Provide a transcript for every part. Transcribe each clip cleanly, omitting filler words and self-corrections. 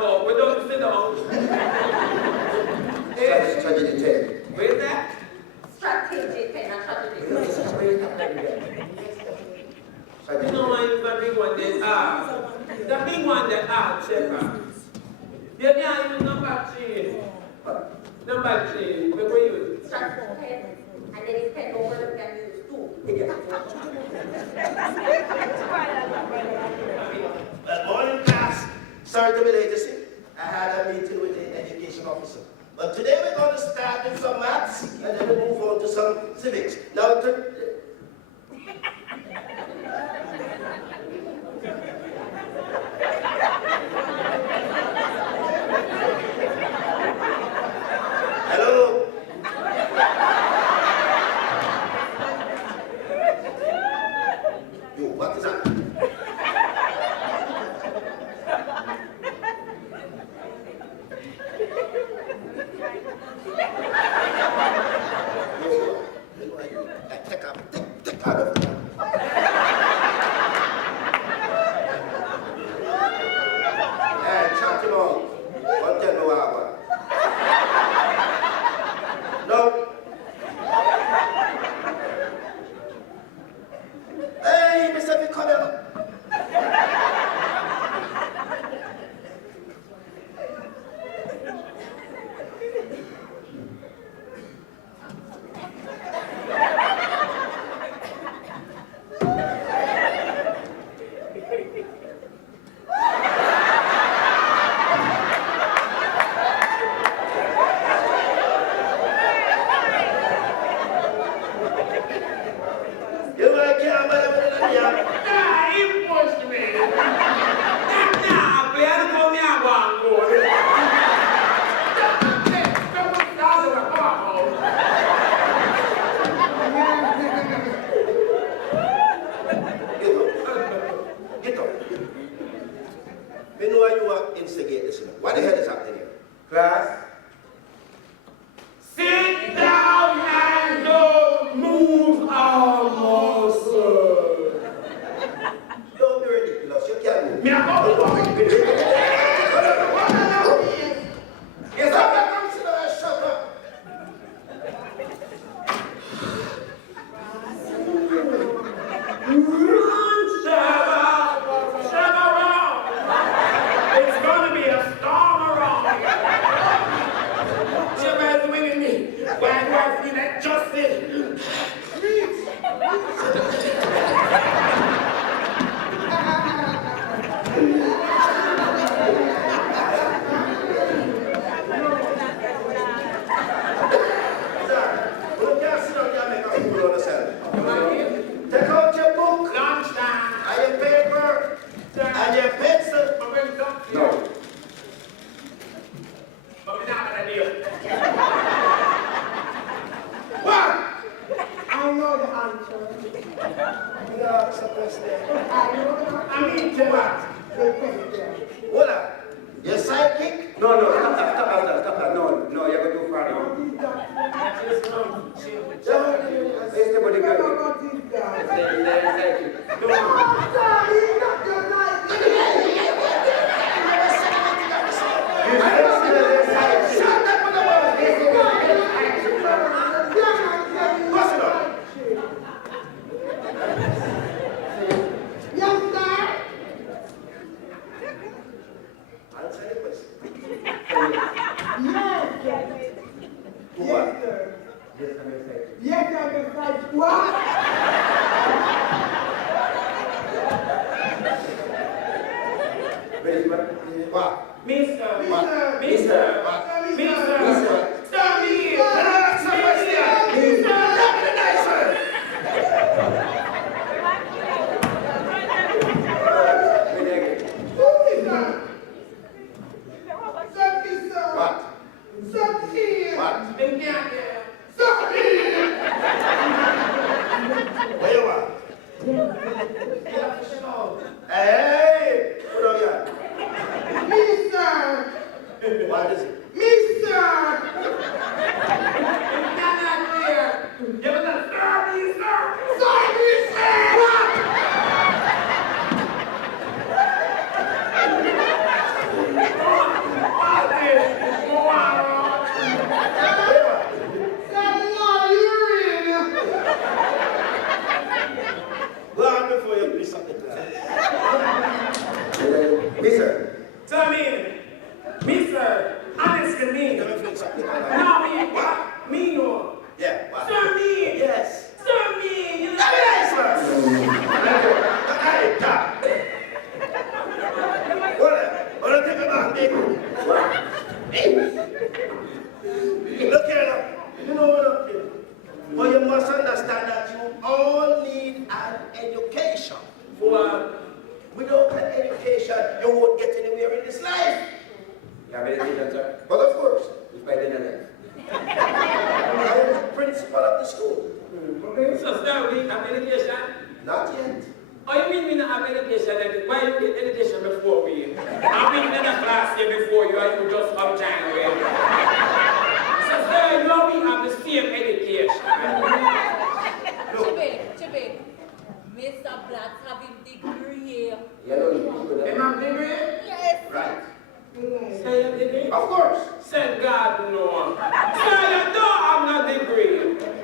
about? We don't sit down. Strategy 10. Where's that? Strategy 10, not strategy 10. You know why it's the big one that the big one that checker. You can't use number 3. Number 3. What we use? Strategy 10. And then it's 10 over, you can use 2. Well, morning class. Sorry to be late, you see. I had a meeting with the education officer. But today we're going to start with some maths and then we'll move on to some civics. Now, hello? You, what is that? Take out of it. Hey, chat him out. Don't tell me what I want. No. Hey, Mr. Vicodel. What the hell is happening here? Class? Sit down and don't move our muscle. Don't be ridiculous. You can't move. Me, I'm going to Yes, I'm not going to shut up. Run, Shebada, run. It's going to be a storm around here. Shebada's winning me. Why do I feel that justice? Take out your book Lunchtime. and your paper and your pencil. No. But we're not going to deal. What? I know the answer. No, supposed to. I know the answer. I mean, to what? The question. Hold on. Your sidekick? No, stop that. No, you're going too far now. It's the bodyguard. Yes, I'm a fight. What? What? Mister. Stop me. What? Where you are? Hey! Put on here. What is it? Come on. fix up the class. Mister. So I mean, Mr. Honestly me. Let me fix up the class. No, me. What? Me no. Yeah, what? Sir me. Yes. Sir me. You know. Let me answer. Hey, stop. What do you think about me? Look here now. You know what I'm doing? But you must understand that you all need an education. For Without an education, you won't get anywhere in this life. You have education, sir? But of course, It's by the internet. I am the principal of the school. so sir, we have education. Not yet. Oh, you mean we not have education? Why you get education before we? I've been in a class here before you, and you just come January. So sir, you know we have the same education. Chibi, Mr. Black having degree. You know, you should Am have. I degree? Yes. Right. Say you degree? Of course. Said God no. Sir, you don't have no degree.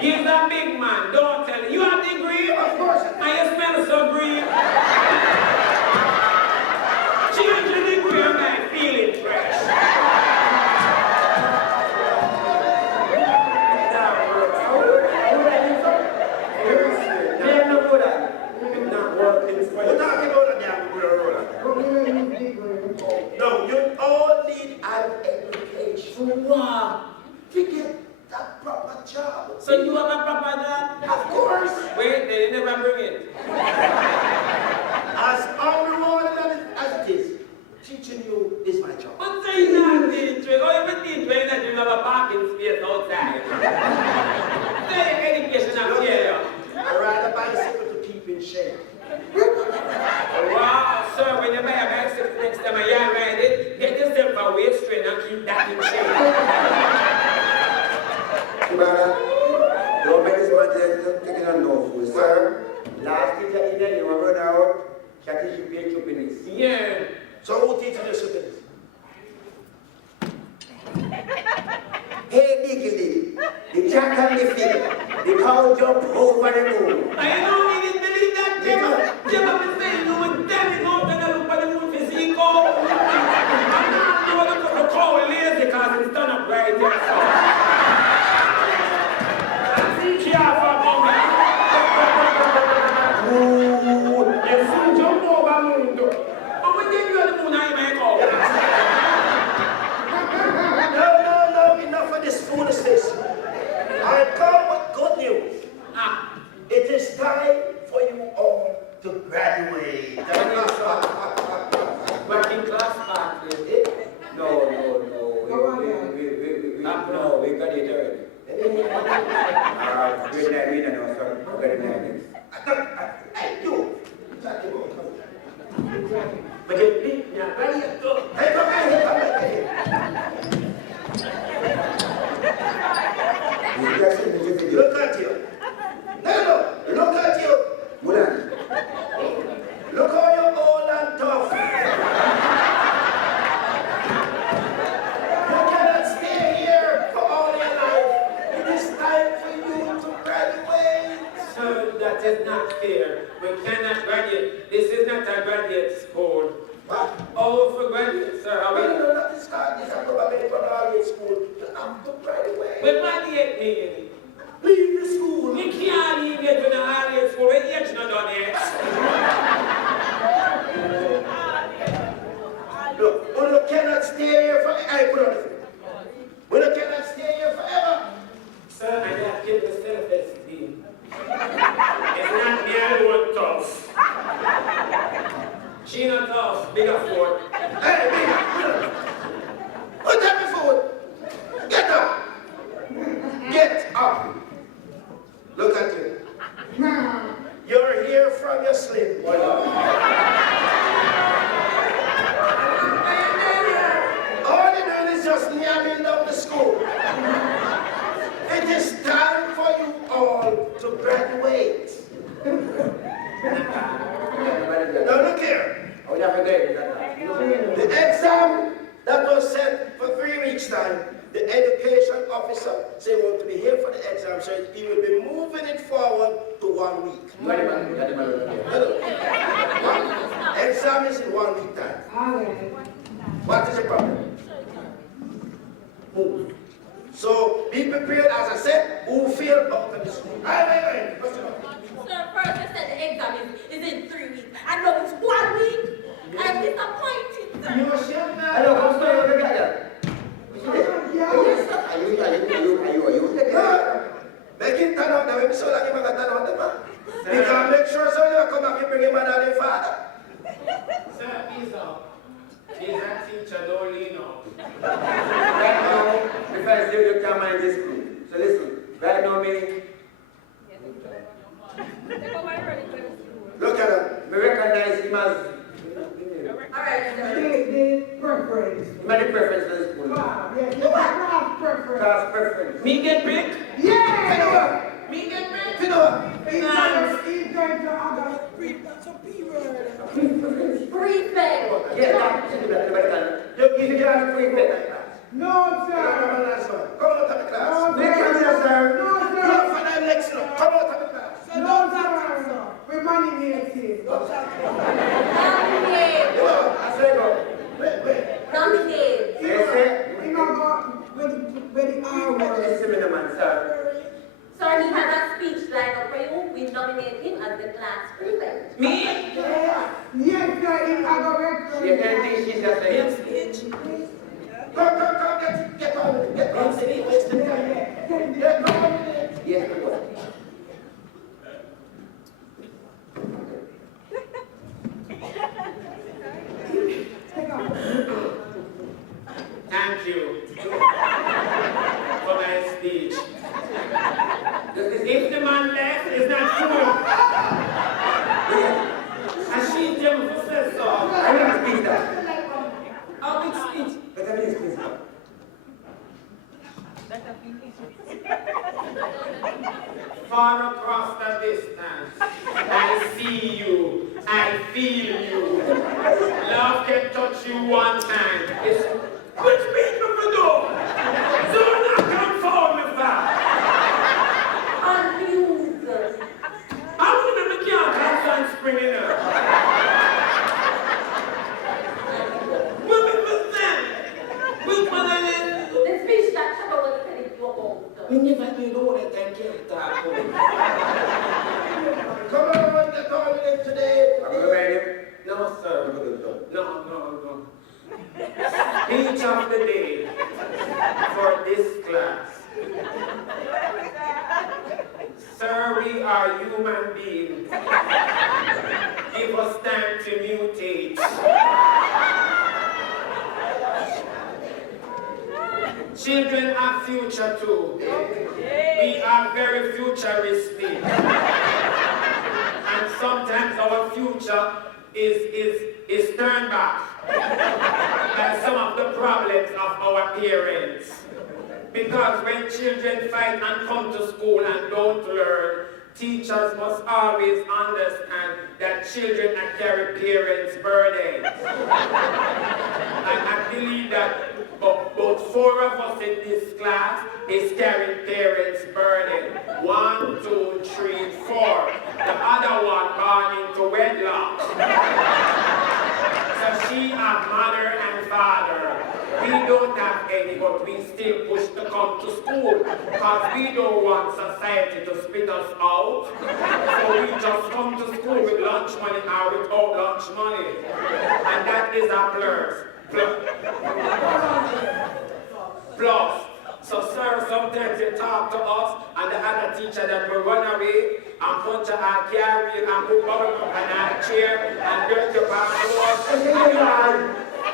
He's a big man. Don't tell him. You have degree? Of course. And you smell so green. Change your degree and I feel it fresh. We're talking about a damn roller. No, you all need an education. Wow. To get that proper job. So you have a proper job? Of course. Wait, they never bring it. As unrewarded as it is, teaching you is my job. But say not teaching. Oh, if you teach when you have a parking space outside. Say education up here. I ride a bicycle to keep in shape. Wow, sir, when you buy a bicycle next time you ride it, get yourself a waist train and keep that in shape. Shebada, don't make this man taking on no fool, sir. Last teacher in there, you were run out, Shaki should be a chupiness. Yeah. So who teaches you something? Hey, Diggly, the jack and the field, the cow jump over the moon. I don't really believe that, Jim. Jim, I've been saying you would tell me out and I look at the moon to see cow. I'm not going to look at the cow lazy because it's done up right there. And see Chiafa coming. Ooh, You soon jump over the moon, though. But when you go to the moon, I may go. No, enough of this foolishness. I come with good news. It is time for you all to graduate. Working class party. no. No, we got it already. Good night, we don't know, sir. Good night. Hey, you. Exactly what I'm But you beat me, I'm ready to go. Hey, come here. Look at you. No, look at you. Mulan, Look how you're old and tough. You cannot stay here for all your life. It is time for you to graduate. Sir, that is not fair. We cannot graduate. This is not a graduate school. What? Oh, for graduate, sir. Are No, we? not this card. This is probably from all school. You have to graduate. We graduate mean. Leave the school. We can't even get to the higher school. We're yet not done yet. Look, we cannot stay here forever. Hey, put on the thing. We cannot stay here forever. Sir, I have killed the self-esteem. It's not me alone tough. She not tough, bigger Ford. Hey, put that food. Get up. Get up. Look at you. You're here from your sleep. Why not? All you're doing is just namming down the school. It is time for you all to graduate. Now look here. The exam that was set for 3 weeks' time, the education officer said he want to be here for the exam, so he will be moving it forward to 1 week. You are the man, you are the man. Exam is in 1 week time. All right. What is the problem? Move. So be prepared, as I said, who fail out of the school. Wait. What's it up? Sir, first you said the exam is in 3 weeks. I know it's 1 week. I'm disappointed, sir. You are sure now? Hello, come to the guy. Are you? Make it turn out now. So that you can turn out the man. Because make sure so you come back and bring him and the father. Sir, he's a teacher, don't lean on. Right now, because you can't manage this group. So listen, right now, me. Look at him. Me recognize him as. Alright, The preference. Him as the preference for the school. Wow, yes, you have preference. Class preference. Me get picked? Yeah! Me get picked? He's going to other prefect. Yes, you can have free pay. No, sir. Come out of the class. No, Make it here, sir. No, Come sir. out for that next look. Come out of the class. No, sir. We're money here, Nominate. I say go. Wait. Nominate. Yes, sir. You know what? With the hours. Listen, me, man, sir. Sir, he has a speech lined up for you. We nominate him as the class prefect. Me? Yes, sir. In our record. You can teach this as a Come. Get on. Waste the time. Get on. yes, go. Thank you for my speech. If the man left, it's not true. And she them who says so. I will speak that. How big speech? But I will speak that. Far across the distance, I see you, I feel you. Love can touch you one time. It's which means we do. So not come for me, far. Unused. How can I can't have sun springing up? What people think? Which one I The speech that Shebada was telling you about. We never do know that I can't talk. Come on, get on with it today. I'm going to write him. No, sir. No. Speech of the day for this class. Sir, we are human beings. Give us time to mutate. Children have future too. We are very futuristic. And sometimes our future is turned back by some of the problems of our parents. Because when children fight and come to school and don't learn, teachers must always understand that children are carry parents' burdens. And I believe that about 4 of us in this class is carrying parents' burden. 1, 2, 3, 4. The other one born into wedlock. So she have mother and father. We don't have any, but we still push to come to school because we don't want society to spit us out. So we just come to school with lunch money or without lunch money. And that is a plus. So sir, sometimes you talk to us and the other teacher that will run away and punch our carry and put bubble up on our chair and dirt your back to us.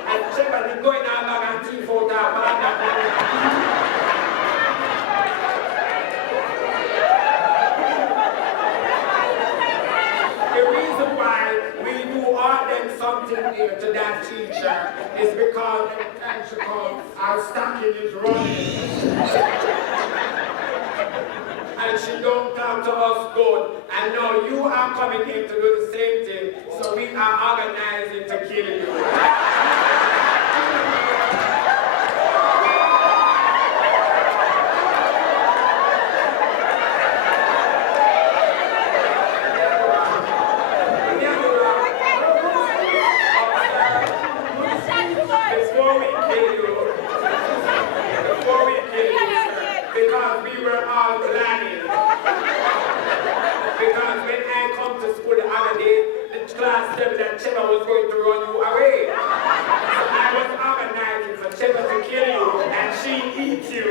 And Shebada going out back and teeth out our back. The reason why we do all them something here to that teacher is because every time she comes, our stocking is running. And she don't talk to us good. And now you are coming in to do the same thing, so we are organizing to kill you. that Shebada was going to run you away. So I was organizing for Shebada to kill you and she eat you.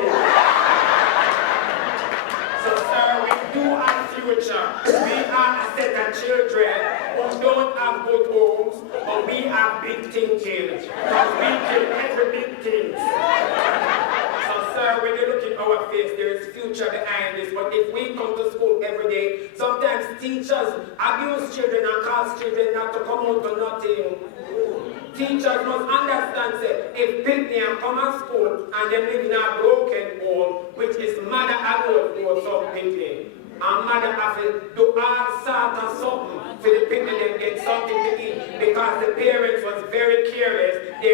So sir, we do have future. We are a set of children who don't have good homes, but we have big thinking. Because we kill every big thing. So sir, when you look in our face, there is future behind this. But if we come to school every day, sometimes teachers abuse children and cause children not to come out for nothing. Teachers must understand, say, if Trudy-Ann come to school and they live in a broken home, which is mother alone or something, and mother have to do all sorts of something for the people to get something to eat because the parents was very careless. They